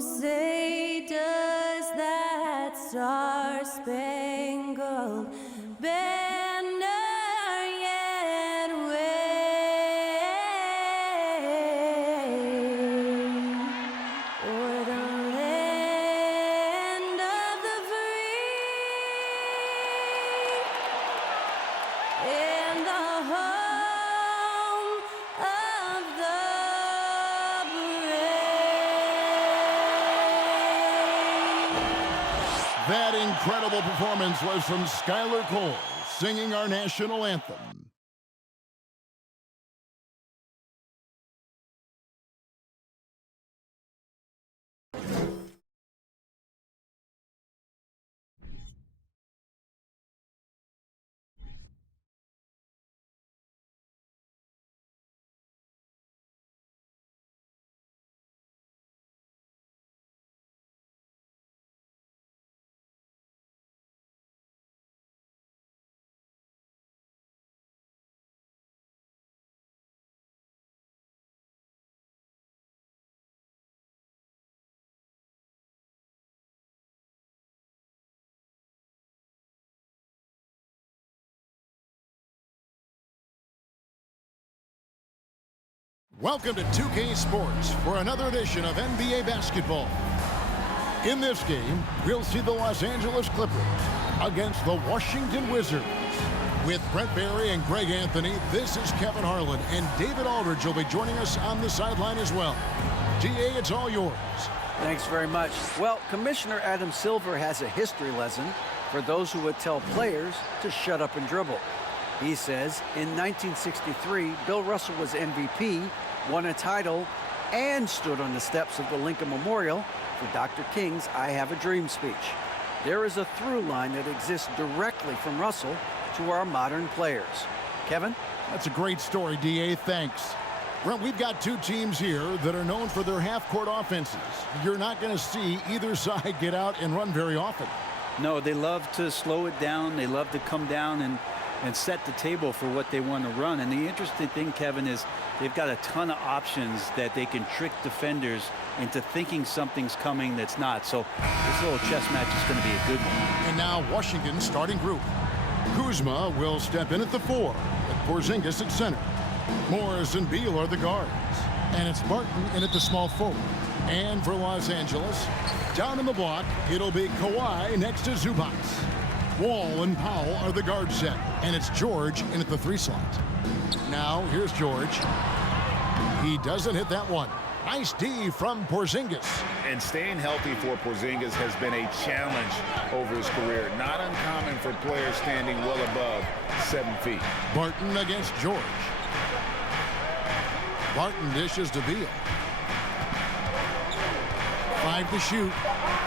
say does that star-spangled banner yet wave o'er the land of the free and the home of the brave. That incredible performance was from Skylar Cole, singing our national anthem. Welcome to 2K Sports for another edition of NBA basketball. In this game, we'll see the Los Angeles Clippers against the Washington Wizards. With Brent Barry and Greg Anthony, this is Kevin Harlan, and David Aldridge will be joining us on the sideline as well. DA, it's all yours. Thanks very much. Well, Commissioner Adam Silver has a history lesson for those who would tell players to shut up and dribble. He says in 1963, Bill Russell was MVP, won a title, and stood on the steps of the Lincoln Memorial for Dr. King's I Have a Dream speech. There is a through line that exists directly from Russell to our modern players. Kevin? That's a great story, DA. Thanks. Brent, we've got two teams here that are known for their half-court offenses. You're not going to see either side get out and run very often. No, they love to slow it down. They love to come down and set the table for what they want to run. And the interesting thing, Kevin, is they've got a ton of options that they can trick defenders into thinking something's coming that's not. So this little chess match is going to be a good one. And now Washington's starting group. Kuzma will step in at the 4, with Porzingis at center. Morris and Beal are the guards. And it's Barton in at the small forward. And for Los Angeles, down in the block, it'll be Kawhi next to Zubac. Wall and Powell are the guard set, and it's George in at the 3 slot. Now, here's George. He doesn't hit that one. Nice D from Porzingis. And staying healthy for Porzingis has been a challenge over his career. Not uncommon for players standing well above 7 feet. Barton against George. Barton dishes to Beal. 5 to shoot.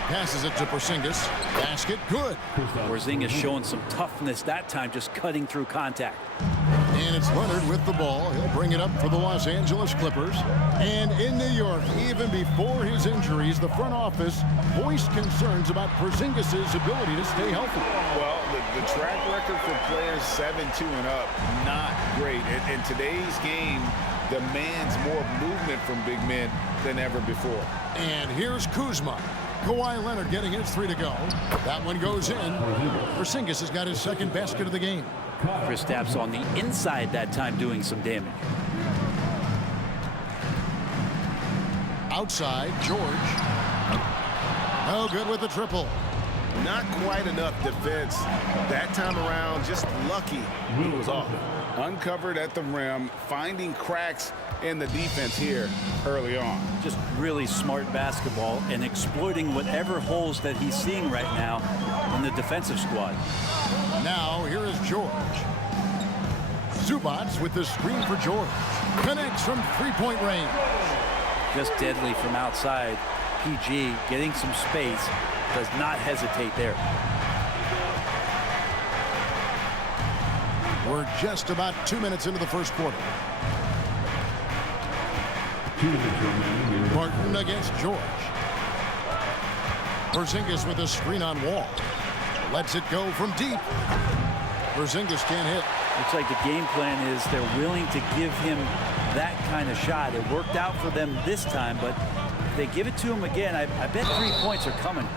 Passes it to Porzingis. Basket, good. Porzingis showing some toughness that time, just cutting through contact. And it's Leonard with the ball. He'll bring it up for the Los Angeles Clippers. And in New York, even before his injuries, the front office voiced concerns about Porzingis' ability to stay healthy. Well, the track record for players 7-2 and up, not great. In today's game, demands more movement from big men than ever before. And here's Kuzma. Kawhi Leonard getting his 3 to go. That one goes in. Porzingis has got his second basket of the game. Kristaps on the inside that time doing some damage. Outside, George. No good with the triple. Not quite enough defense that time around. Just lucky he was off. Uncovered at the rim, finding cracks in the defense here early on. Just really smart basketball and exploiting whatever holes that he's seeing right now in the defensive squad. Now here is George. Zubac with the screen for George. Connects from 3-point range. Just deadly from outside. PG getting some space. Does not hesitate there. We're just about 2 minutes into the first quarter. Barton against George. Porzingis with a screen on Wall. Lets it go from deep. Porzingis can't hit. Looks like the game plan is they're willing to give him that kind of shot. It worked out for them this time, but if they give it to him again, I bet 3 points are coming.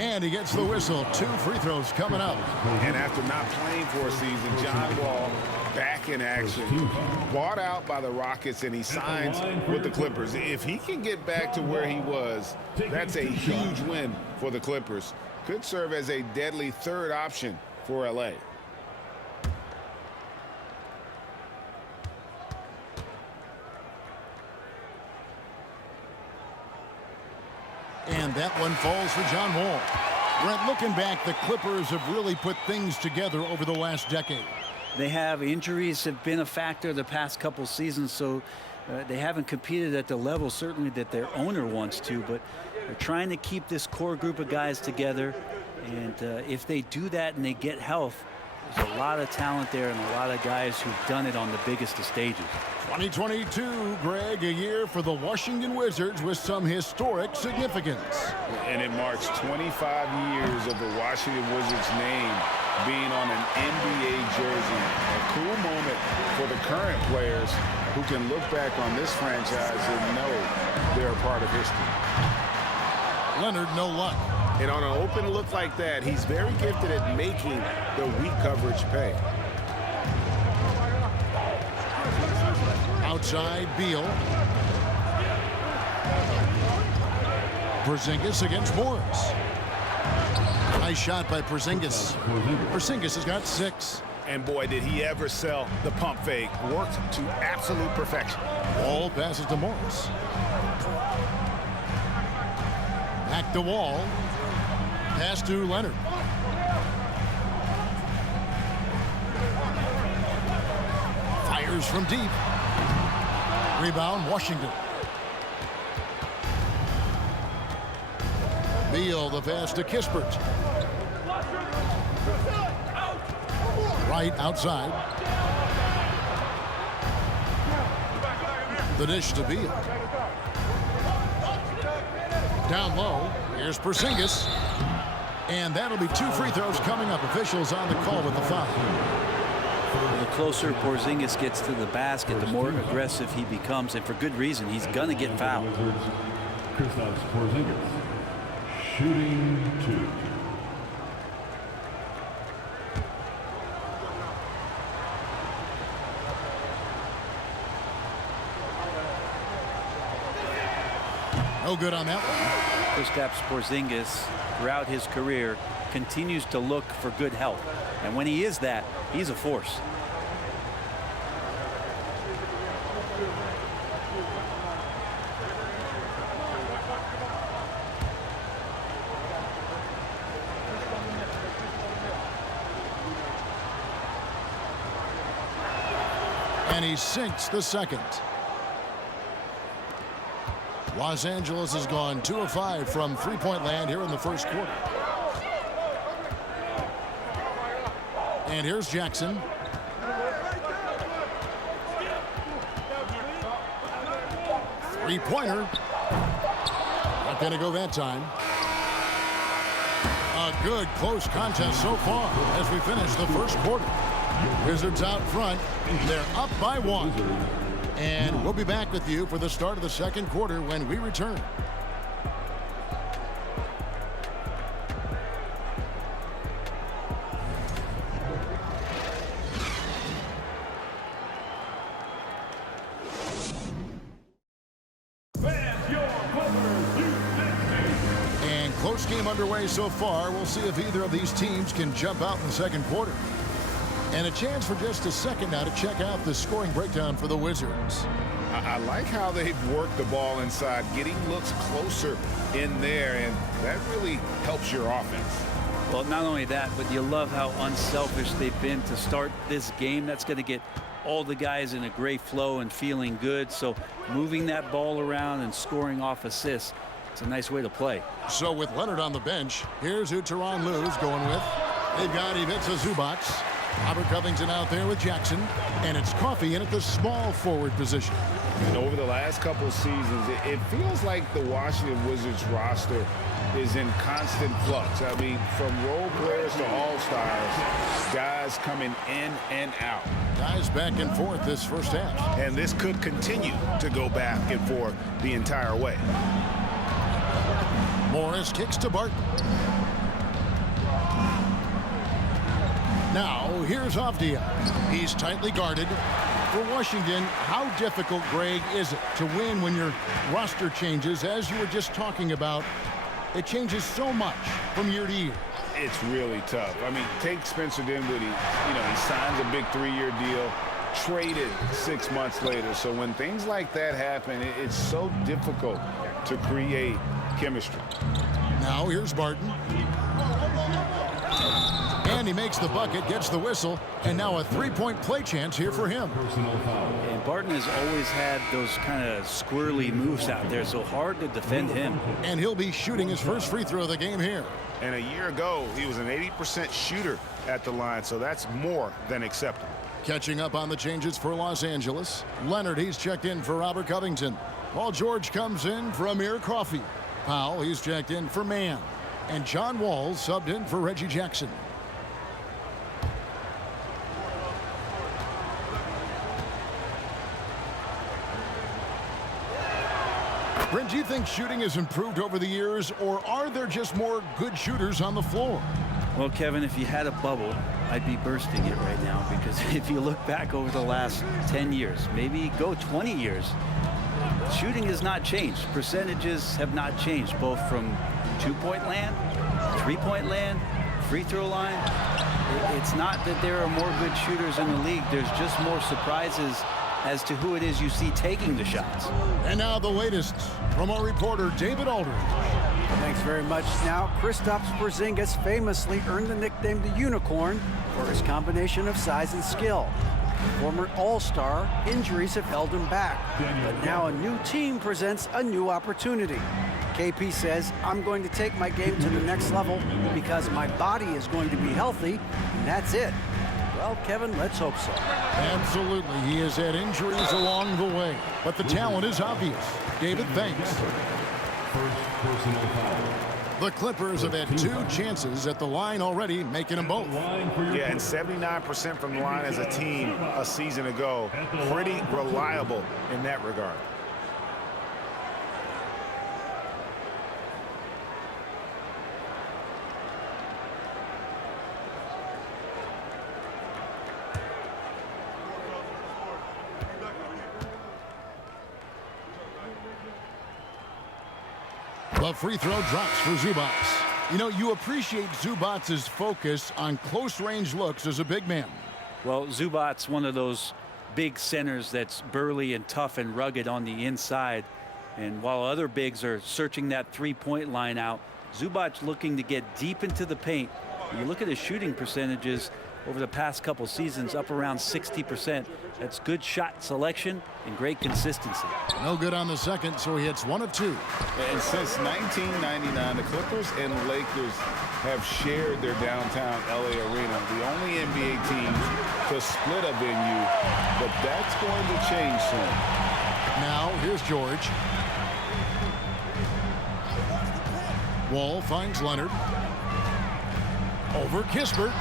And he gets the whistle. 2 free throws coming up. And after not playing for a season, John Wall back in action. Bought out by the Rockets, and he signs with the Clippers. If he can get back to where he was, that's a huge win for the Clippers. Could serve as a deadly third option for LA. And that one falls for John Wall. Brent, looking back, the Clippers have really put things together over the last decade. They have. Injuries have been a factor the past couple seasons, so they haven't competed at the level certainly that their owner wants to, but they're trying to keep this core group of guys together. And if they do that and they get health, there's a lot of talent there and a lot of guys who've done it on the biggest of stages. 2022, Greg, a year for the Washington Wizards with some historic significance. And it marks 25 years of the Washington Wizards name being on an NBA jersey. A cool moment for the current players who can look back on this franchise and know they're a part of history. Leonard, no luck. And on an open look like that, he's very gifted at making the weak coverage pay. Outside, Beal. Porzingis against Morris. Nice shot by Porzingis. Porzingis has got 6. And boy, did he ever sell the pump fake. Worked to absolute perfection. Wall passes to Morris. Back to Wall. Pass to Leonard. Fires from deep. Rebound, Washington. Beal, the pass to Kispert. Right outside. The dish to Beal. Down low. Here's Porzingis. And that'll be 2 free throws coming up. Officials on the call with the foul. The closer Porzingis gets to the basket, the more aggressive he becomes, and for good reason. He's going to get fouled. Kristaps Porzingis, shooting 2. No good on that one. Kristaps Porzingis, throughout his career, continues to look for good health. And when he is that, he's a force. And he sinks the second. Los Angeles has gone 2 of 5 from three-point land here in the first quarter. And here's Jackson. Three-pointer. Not going to go that time. A good close contest so far as we finish the first quarter. Wizards out front. They're up by 1. And we'll be back with you for the start of the second quarter when we return. And close game underway so far. We'll see if either of these teams can jump out in the second quarter. And a chance for just a second now to check out the scoring breakdown for the Wizards. I like how they've worked the ball inside, getting looks closer in there, and that really helps your offense. Well, not only that, but you love how unselfish they've been to start this game. That's going to get all the guys in a great flow and feeling good. So moving that ball around and scoring off assists, it's a nice way to play. So with Leonard on the bench, here's who Tyronn Lue's going with. They've got Ivica Zubac. Robert Covington out there with Jackson, and it's Coffey in at the small forward position. And over the last couple of seasons, it feels like the Washington Wizards roster is in constant flux. I mean, from role players to all-stars, guys coming in and out. Guys back and forth this first half. And this could continue to go back and forth the entire way. Morris kicks to Barton. Now, here's Avdia. He's tightly guarded. For Washington, how difficult, Greg, is it to win when your roster changes, as you were just talking about? It changes so much from year to year. It's really tough. I mean, take Spencer Dinwiddie. He signs a big 3-year deal, traded 6 months later. So when things like that happen, it's so difficult to create chemistry. Now here's Barton. And he makes the bucket, gets the whistle, and now a three-point play chance here for him. And Barton has always had those kind of squirrely moves out there, so hard to defend him. And he'll be shooting his first free throw of the game here. And a year ago, he was an 80% shooter at the line, so that's more than acceptable. Catching up on the changes for Los Angeles. Leonard, he's checked in for Robert Covington. Paul George comes in for Amir Coffey. Powell, he's checked in for Mann. And John Wall subbed in for Reggie Jackson. Brent, do you think shooting has improved over the years, or are there just more good shooters on the floor? Well, Kevin, if you had a bubble, I'd be bursting it right now, because if you look back over the last 10 years, maybe go 20 years, shooting has not changed. Percentages have not changed, both from two-point land, three-point land, free throw line. It's not that there are more good shooters in the league. There's just more surprises as to who it is you see taking the shots. And now the latest from our reporter, David Aldridge. Thanks very much. Now, Kristaps Porzingis famously earned the nickname the Unicorn for his combination of size and skill. Former All-Star, injuries have held him back. But now a new team presents a new opportunity. KP says, I'm going to take my game to the next level because my body is going to be healthy, and that's it. Well, Kevin, let's hope so. Absolutely. He has had injuries along the way, but the talent is obvious. David, thanks. First personal foul. The Clippers have had 2 chances at the line already, making them both. Yeah, and 79% from the line as a team a season ago. Pretty reliable in that regard. The free throw drops for Zubats. You know, you appreciate Zubats' focus on close-range looks as a big man. Well, Zubats, one of those big centers that's burly and tough and rugged on the inside. And while other bigs are searching that three-point line out, Zubats looking to get deep into the paint. You look at his shooting percentages over the past couple seasons, up around 60%. That's good shot selection and great consistency. No good on the second, so he hits 1 of 2. And since 1999, the Clippers and Lakers have shared their downtown LA arena, the only NBA teams to split a venue, but that's going to change soon. Now, here's George. Wall finds Leonard. Over Kispert,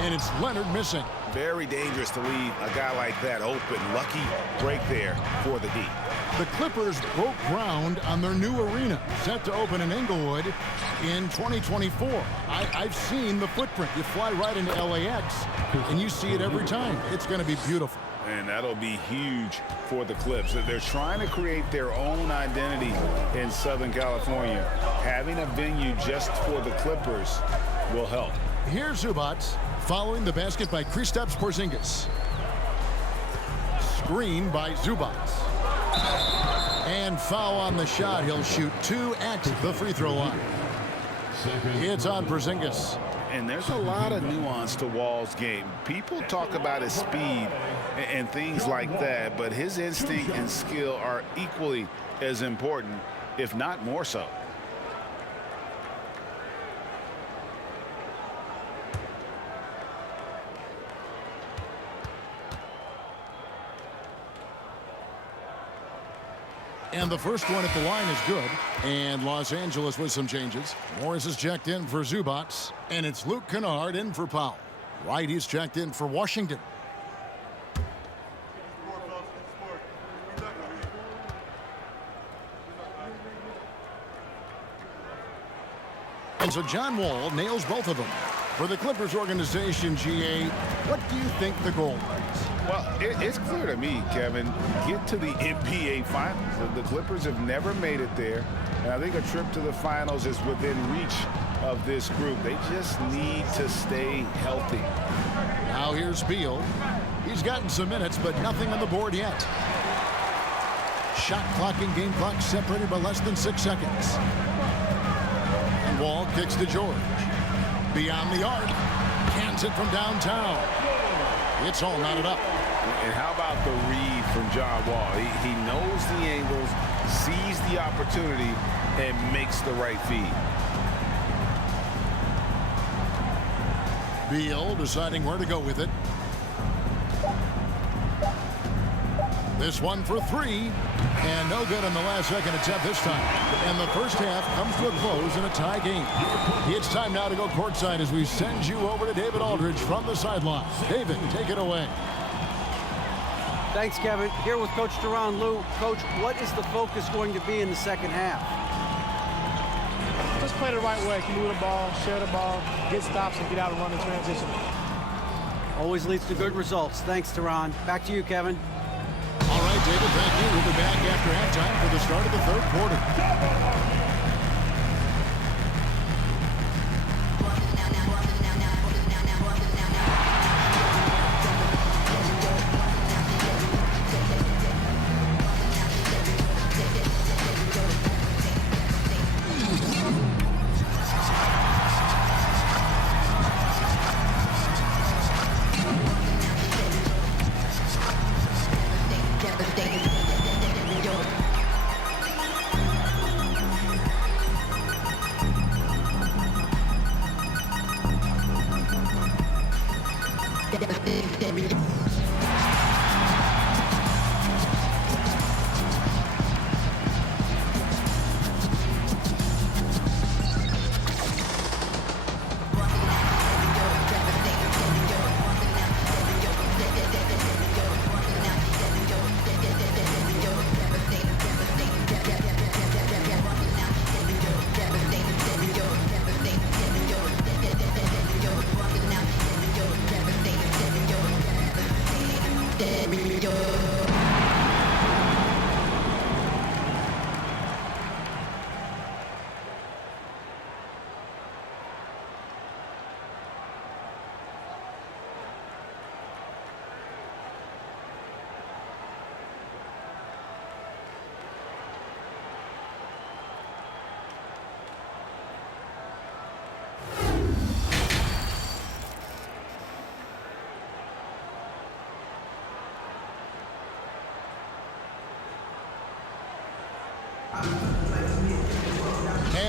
and it's Leonard missing. Very dangerous to leave a guy like that open. Lucky break there for the D. The Clippers broke ground on their new arena, set to open in Inglewood in 2024. I've seen the footprint. You fly right into LAX, and you see it every time. It's going to be beautiful. And that'll be huge for the Clips. They're trying to create their own identity in Southern California. Having a venue just for the Clippers will help. Here's Zubats following the basket by Kristaps Porzingis. Screen by Zubats. And foul on the shot. He'll shoot 2 at the free throw line. It's on Porzingis. And there's a lot of nuance to Wall's game. People talk about his speed and things like that, but his instinct and skill are equally as important, if not more so. And the first one at the line is good. And Los Angeles with some changes. Morris is checked in for Zubats. And it's Luke Kennard in for Powell. Wright, he's checked in for Washington. And so John Wall nails both of them. For the Clippers organization, GA, what do you think the goal is? Well, it's clear to me, Kevin, get to the NBA Finals. The Clippers have never made it there. And I think a trip to the Finals is within reach of this group. They just need to stay healthy. Now here's Beal. He's gotten some minutes, but nothing on the board yet. Shot clock and game clock separated by less than 6 seconds. And Wall kicks to George. Beyond the arc. Cans it from downtown. It's all knotted up. And how about the read from John Wall? He knows the angles, sees the opportunity, and makes the right feed. Beal deciding where to go with it. This one for three. And no good on the last second attempt this time. And the first half comes to a close in a tie game. It's time now to go courtside as we send you over to David Aldridge from the sideline. David, take it away. Thanks, Kevin. Here with Coach Duran. Lou, Coach, what is the focus going to be in the second half? Just play the right way. Can move the ball, share the ball, get stops, and get out and run in transition. Always leads to good results. Thanks, Duran. Back to you, Kevin. All right, David, thank you. We'll be back after halftime for the start of the third quarter.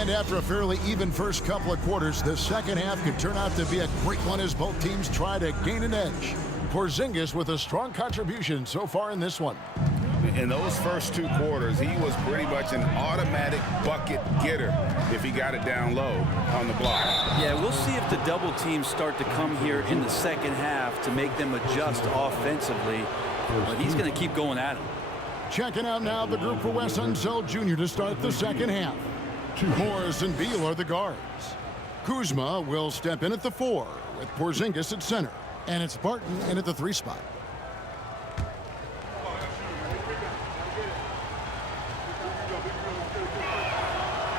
And after a fairly even first couple of quarters, the second half could turn out to be a great one as both teams try to gain an edge. Porzingis with a strong contribution so far in this one. In those first two quarters, he was pretty much an automatic bucket getter if he got it down low on the block. Yeah, we'll see if the double teams start to come here in the second half to make them adjust offensively. But he's going to keep going at him. Checking out now the group for Wes Unseld Jr. to start the second half. Morris and Beal are the guards. Kuzma will step in at the 4 with Porzingis at center. And it's Barton in at the 3 spot.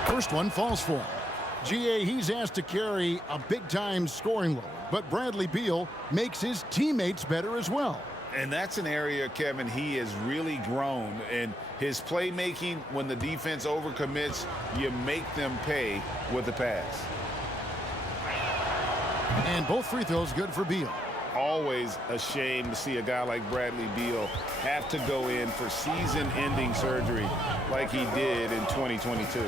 First one falls for him. GA, he's asked to carry a big-time scoring load, but Bradley Beal makes his teammates better as well. And that's an area, Kevin, he has really grown. And his playmaking, when the defense overcommits, you make them pay with the pass. And both free throws good for Beal. Always a shame to see a guy like Bradley Beal have to go in for season-ending surgery like he did in 2022.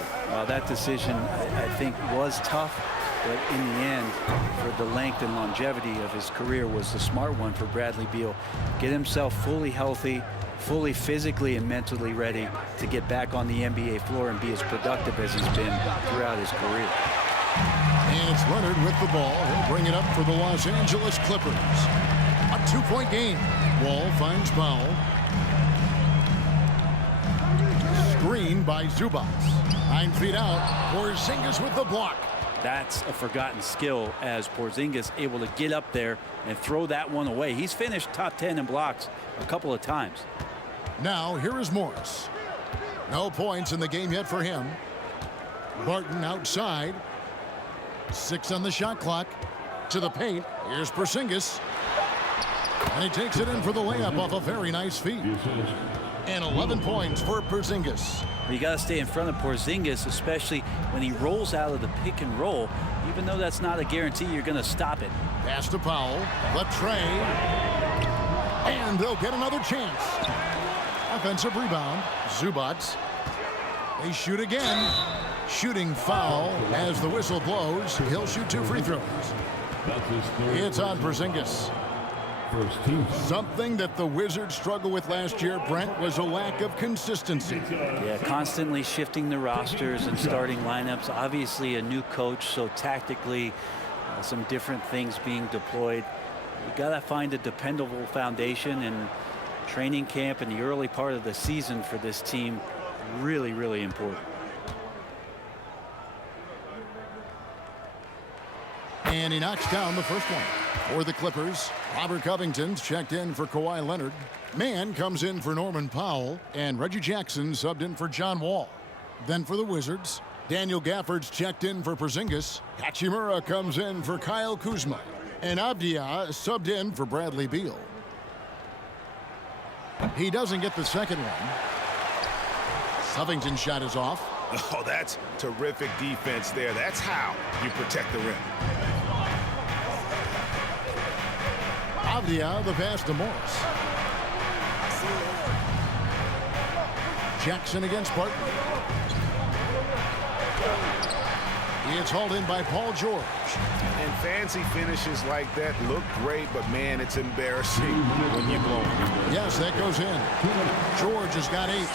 That decision, I think, was tough. But in the end, for the length and longevity of his career, was the smart one for Bradley Beal. Get himself fully healthy, fully physically and mentally ready to get back on the NBA floor and be as productive as he's been throughout his career. And it's Leonard with the ball. He'll bring it up for the Los Angeles Clippers. A 2-point game. Wall finds Powell. Screen by Zubats. 9 feet out. Porzingis with the block. That's a forgotten skill as Porzingis able to get up there and throw that one away. He's finished top 10 in blocks a couple of times. Now here is Morris. No points in the game yet for him. Barton outside. 6 on the shot clock. To the paint. Here's Porzingis. And he takes it in for the layup off a very nice feed. And 11 points for Porzingis. You got to stay in front of Porzingis, especially when he rolls out of the pick and roll. Even though that's not a guarantee, you're going to stop it. Pass to Powell. The tray. And they'll get another chance. Offensive rebound. Zubats. They shoot again. Shooting foul as the whistle blows. He'll shoot 2 free throws. It's on Porzingis. Something that the Wizards struggled with last year, Brent, was a lack of consistency. Yeah, constantly shifting the rosters and starting lineups. Obviously a new coach, so tactically some different things being deployed. You got to find a dependable foundation, and training camp in the early part of the season for this team really, really important. And he knocks down the first one. For the Clippers, Robert Covington's checked in for Kawhi Leonard. Mann comes in for Norman Powell. And Reggie Jackson subbed in for John Wall. Then for the Wizards, Daniel Gafford's checked in for Porzingis. Hachimura comes in for Kyle Kuzma. And Avdia subbed in for Bradley Beal. He doesn't get the second one. Covington's shot is off. Oh, that's terrific defense there. That's how you protect the rim. Avdia, the pass to Morris. Jackson against Barton. It's hauled in by Paul George. And fancy finishes like that look great, but man, it's embarrassing when you blow them. Yes, that goes in. George has got 8.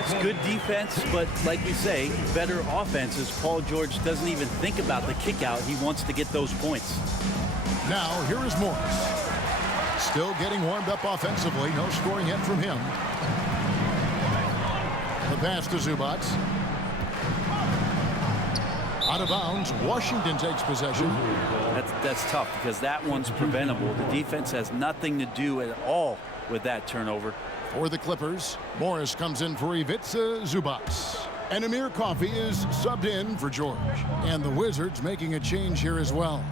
It's good defense, but like we say, better offenses. Paul George doesn't even think about the kick out. He wants to get those points. Now, here is Morris. Still getting warmed up offensively. No scoring yet from him. The pass to Zubats. Out of bounds. Washington takes possession. That's tough because that one's preventable. The defense has nothing to do at all with that turnover. For the Clippers, Morris comes in for Ivica Zubats. And Amir Coffey is subbed in for George. And the Wizards making a change here as well.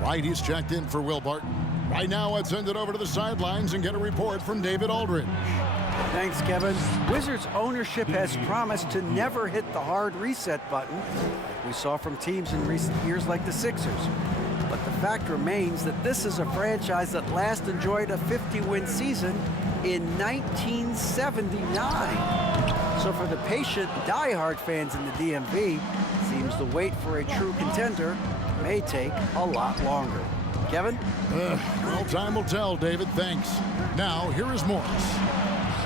Right, he's checked in for Will Barton. Right now, let's send it over to the sidelines and get a report from David Aldridge. Thanks, Kevin. Wizards ownership has promised to never hit the hard reset button, like we saw from teams in recent years like the Sixers. But the fact remains that this is a franchise that last enjoyed a 50-win season in 1979. So for the patient, diehard fans in the DMV, seems the wait for a true contender may take a lot longer. Kevin? Well, time will tell, David. Thanks. Now, here is Morris.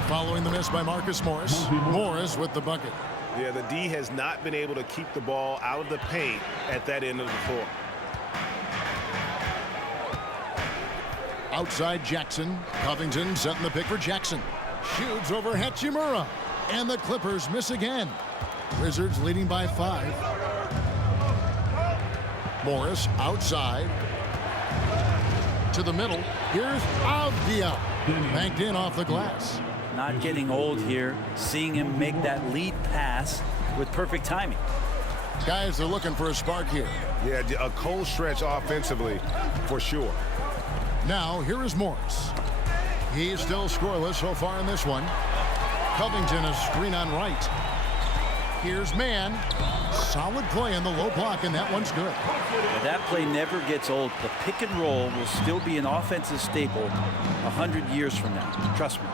Following the miss by Marcus Morris. Morris with the bucket. Yeah, the D has not been able to keep the ball out of the paint at that end of the floor. Outside Jackson. Covington setting the pick for Jackson. Shoots over Hachimura. And the Clippers miss again. Wizards leading by 5. Morris outside. To the middle. Here's Avdia. Banked in off the glass. Not getting old here. Seeing him make that lead pass with perfect timing. Guys are looking for a spark here. Yeah, a cold stretch offensively for sure. Now, here is Morris. He's still scoreless so far in this one. Covington a screen on right. Here's Mann. Solid play in the low block, and that one's good. That play never gets old. The pick and roll will still be an offensive staple 100 years from now. Trust me.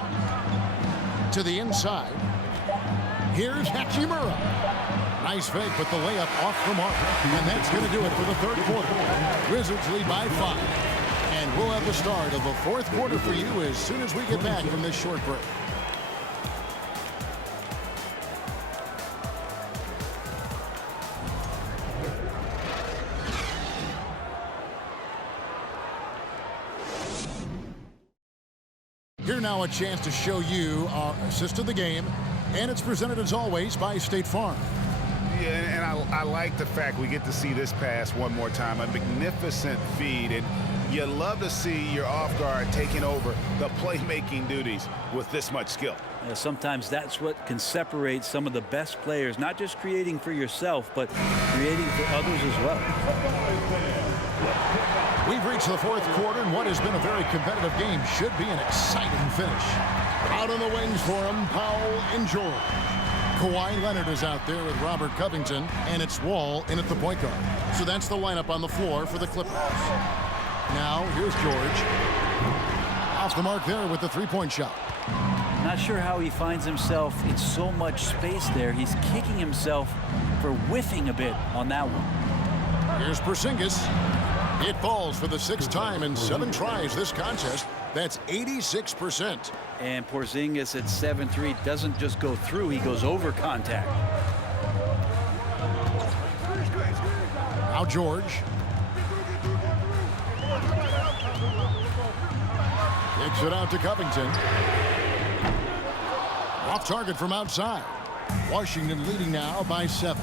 To the inside. Here's Hachimura. Nice fake, but the layup off the mark. And that's going to do it for the third quarter. Wizards lead by 5. And we'll have the start of the fourth quarter for you as soon as we get back from this short break. now a chance to show you our assist of the game, and it's presented as always by State Farm. Yeah, and I like the fact we get to see this pass one more time. A magnificent feed, and you love to see your off guard taking over the playmaking duties with this much skill. Sometimes that's what can separate some of the best players, not just creating for yourself, but creating for others as well. We've reached the fourth quarter, and what has been a very competitive game should be an exciting finish. Out on the wings for him, Powell and George. Kawhi Leonard is out there with Robert Covington, and it's Wall in at the point guard. So that's the lineup on the floor for the Clippers. Now, here's George. Off the mark there with the three-point shot. Not sure how he finds himself in so much space there. He's kicking himself for whiffing a bit on that one. Here's Porzingis. It falls for the sixth time in 7 tries this contest. That's 86%. And Porzingis at 7-3 doesn't just go through, he goes over contact. Now George. Kicks it out to Covington. Off target from outside. Washington leading now by 7.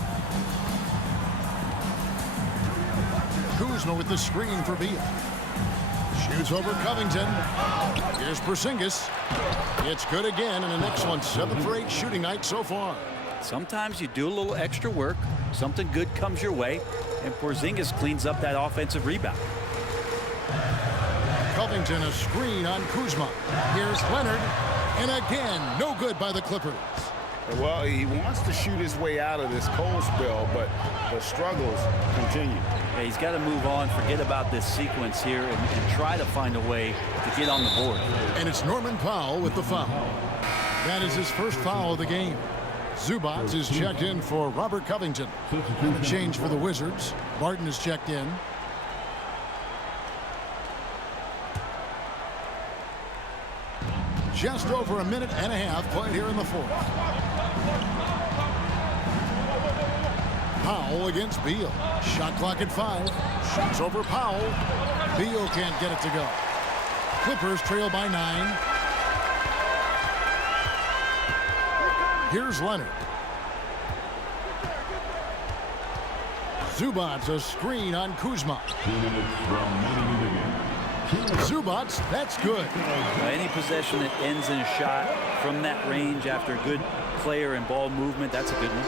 Kuzma with the screen for Beal. Shoots over Covington. Here's Porzingis. It's good again, and an excellent 7 for 8 shooting night so far. Sometimes you do a little extra work, something good comes your way, and Porzingis cleans up that offensive rebound. Covington a screen on Kuzma. Here's Leonard, and again, no good by the Clippers. Well, he wants to shoot his way out of this cold spell, but the struggles continue. Yeah, he's got to move on, forget about this sequence here, and try to find a way to get on the board. And it's Norman Powell with the foul. That is his first foul of the game. Zubac is checked in for Robert Covington. And the change for the Wizards. Barton is checked in. Just over a minute and a half played here in the fourth. Powell against Beal. Shot clock at 5. Shoots over Powell. Beal can't get it to go. Clippers trail by 9. Here's Leonard. Zubac a screen on Kuzma. Zubac, that's good. Any possession that ends in a shot from that range after good player and ball movement, that's a good one.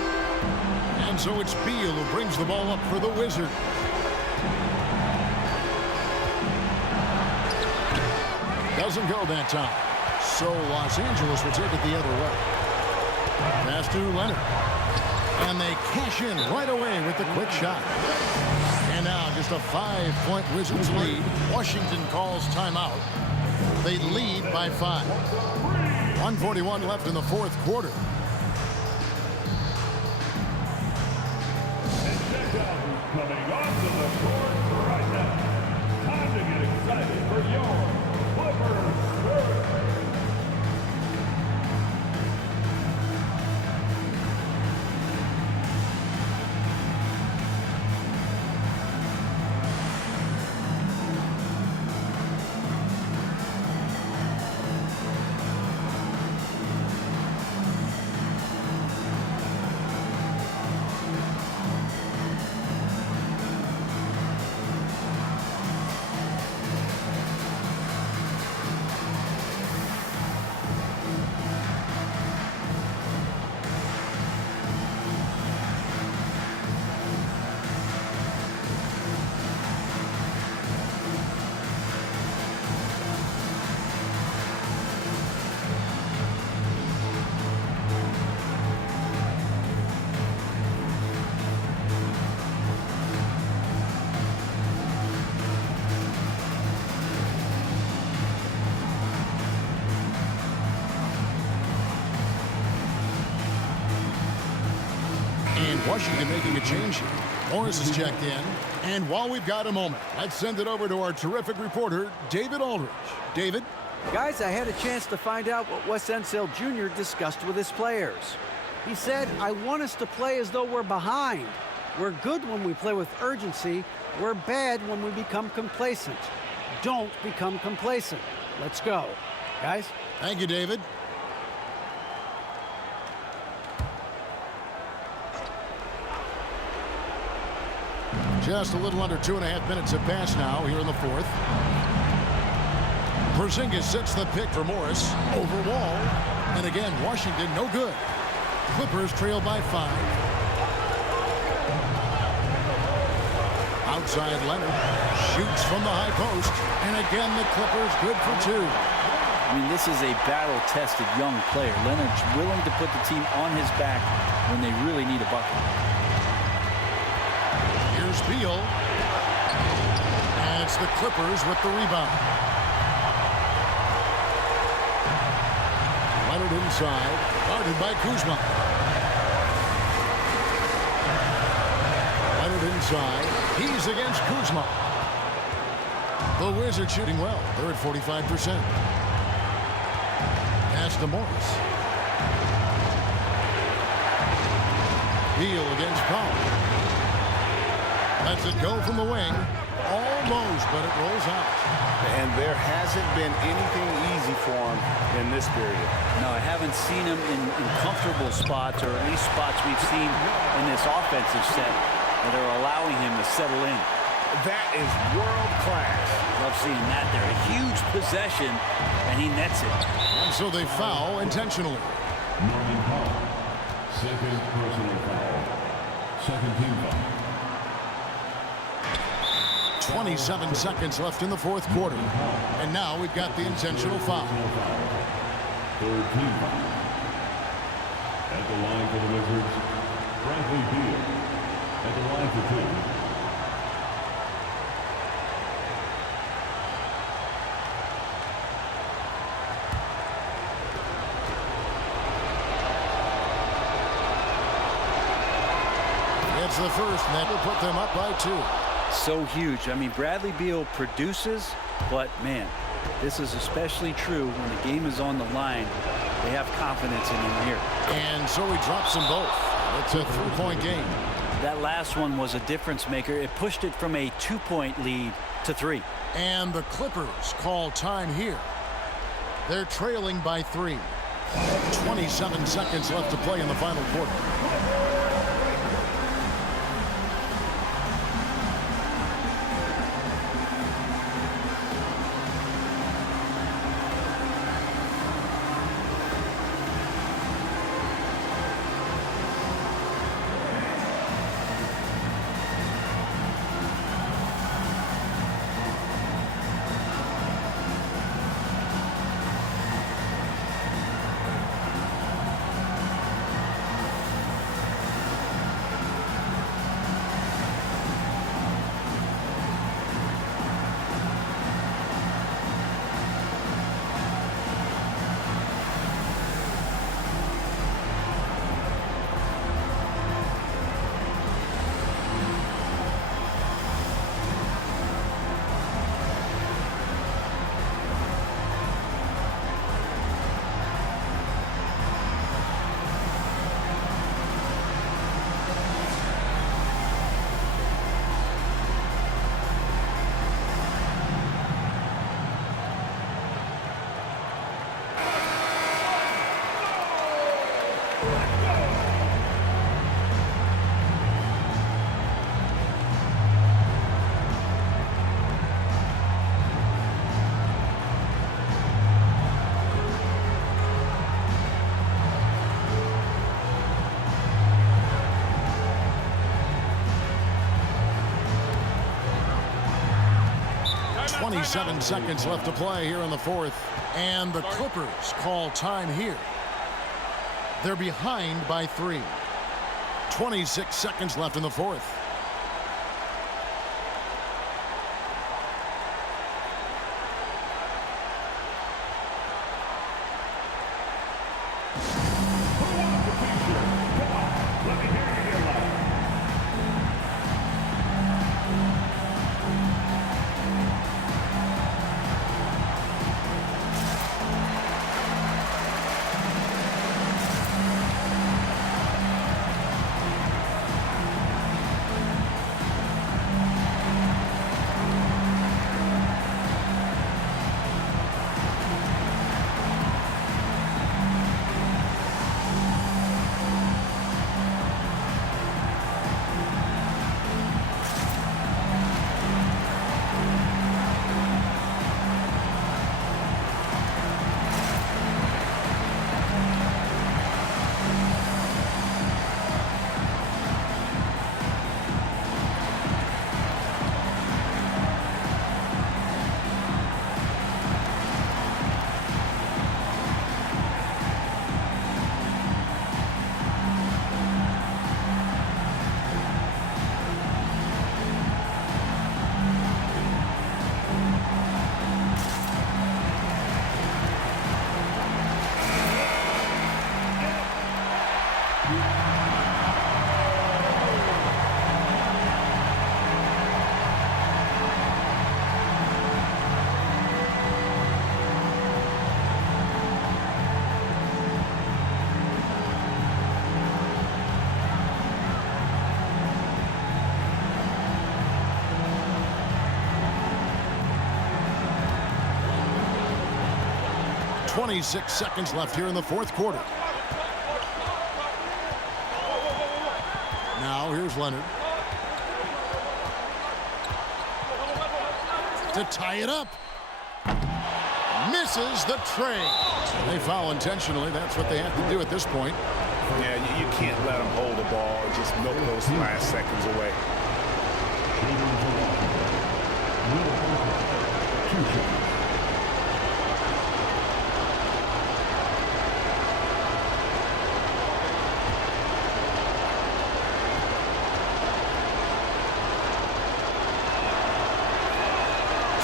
And so it's Beal who brings the ball up for the Wizards. Doesn't go that time. So Los Angeles will take it the other way. Pass to Leonard. And they cash in right away with the quick shot. And now just a 5-point Wizards lead. Washington calls timeout. They lead by 5. 1:41 left in the fourth quarter. Coming onto the court right now. Time to get excited for your Clippers. Washington making a change here. Morris is checked in. And while we've got a moment, let's send it over to our terrific reporter, David Aldridge. David? Guys, I had a chance to find out what Wes Unseld Jr. discussed with his players. He said, I want us to play as though we're behind. We're good when we play with urgency. We're bad when we become complacent. Don't become complacent. Let's go. Guys, Thank you, David. Just a little under 2.5 minutes have passed now here in the fourth. Porzingis sets the pick for Morris. Over Wall. And again, Washington no good. Clippers trail by 5. Outside Leonard. Shoots from the high post. And again, the Clippers good for 2. I mean, this is a battle-tested young player. Leonard's willing to put the team on his back when they really need a bucket. Here's Beal. And it's the Clippers with the rebound. Leonard inside. Guarded by Kuzma. Leonard inside. He's against Kuzma. The Wizards shooting well. They're at 45%. Pass to Morris. Beal against Powell. Lets it go from the wing. Almost, but it rolls out. And there hasn't been anything easy for him in this period. No, I haven't seen him in comfortable spots, or at least spots we've seen in this offensive set that are allowing him to settle in. That is world class. Love seeing that there. A huge possession, and he nets it. And so they foul intentionally. Norman Powell, second personal foul. Second team foul. 27 seconds left in the fourth quarter. And now we've got the intentional foul. Third team foul. At the line for the Wizards, Bradley Beal. At the line for 2. It's the first, and that will put them up by 2. So huge. I mean, Bradley Beal produces, but man, this is especially true when the game is on the line. They have confidence in him here. And so he drops them both. It's a 3-point game. That last one was a difference maker. It pushed it from a 2-point lead to 3. And the Clippers call time here. They're trailing by 3. 27 seconds left to play in the final quarter. Seven seconds left to play here in the fourth. And the Clippers call time here. They're behind by 3. 26 seconds left in the fourth. 26 seconds left here in the fourth quarter. Now here's Leonard. To tie it up. Misses the tray. They foul intentionally. That's what they have to do at this point. Yeah, you can't let them hold the ball and just milk those last seconds away.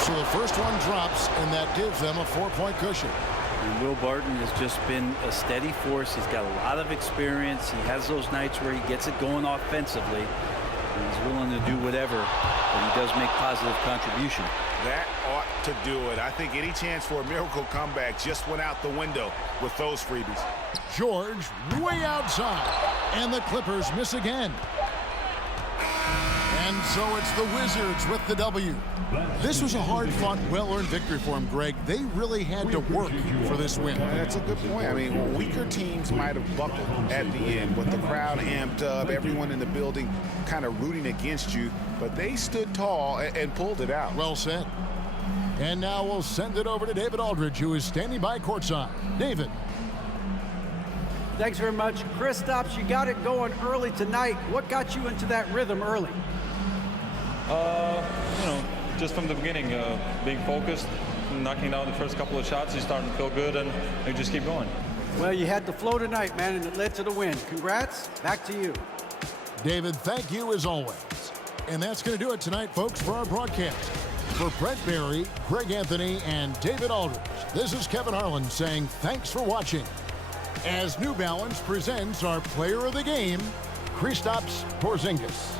So the first one drops, and that gives them a 4-point cushion. And Will Barton has just been a steady force. He's got a lot of experience. He has those nights where he gets it going offensively. And he's willing to do whatever, but he does make positive contribution. That ought to do it. I think any chance for a miracle comeback just went out the window with those freebies. George way outside, and the Clippers miss again. And so it's the Wizards with the W. This was a hard-fought, well-earned victory for them, Greg. They really had to work for this win. That's a good point. I mean, weaker teams might have buckled at the end, with the crowd amped up, everyone in the building kind of rooting against you, but they stood tall and pulled it out. Well said. And now we'll send it over to David Aldridge, who is standing by courtside. David. Thanks very much. Kristaps, you got it going early tonight. What got you into that rhythm early? Just from the beginning, being focused, knocking down the first couple of shots, you're starting to feel good, and you just keep going. Well, you had the flow tonight, man, and it led to the win. Congrats. Back to you. David, thank you as always. And that's going to do it tonight, folks, for our broadcast. For Brett Barry, Greg Anthony, and David Aldridge, this is Kevin Harlan saying thanks for watching. As New Balance presents our player of the game, Kristaps Porzingis.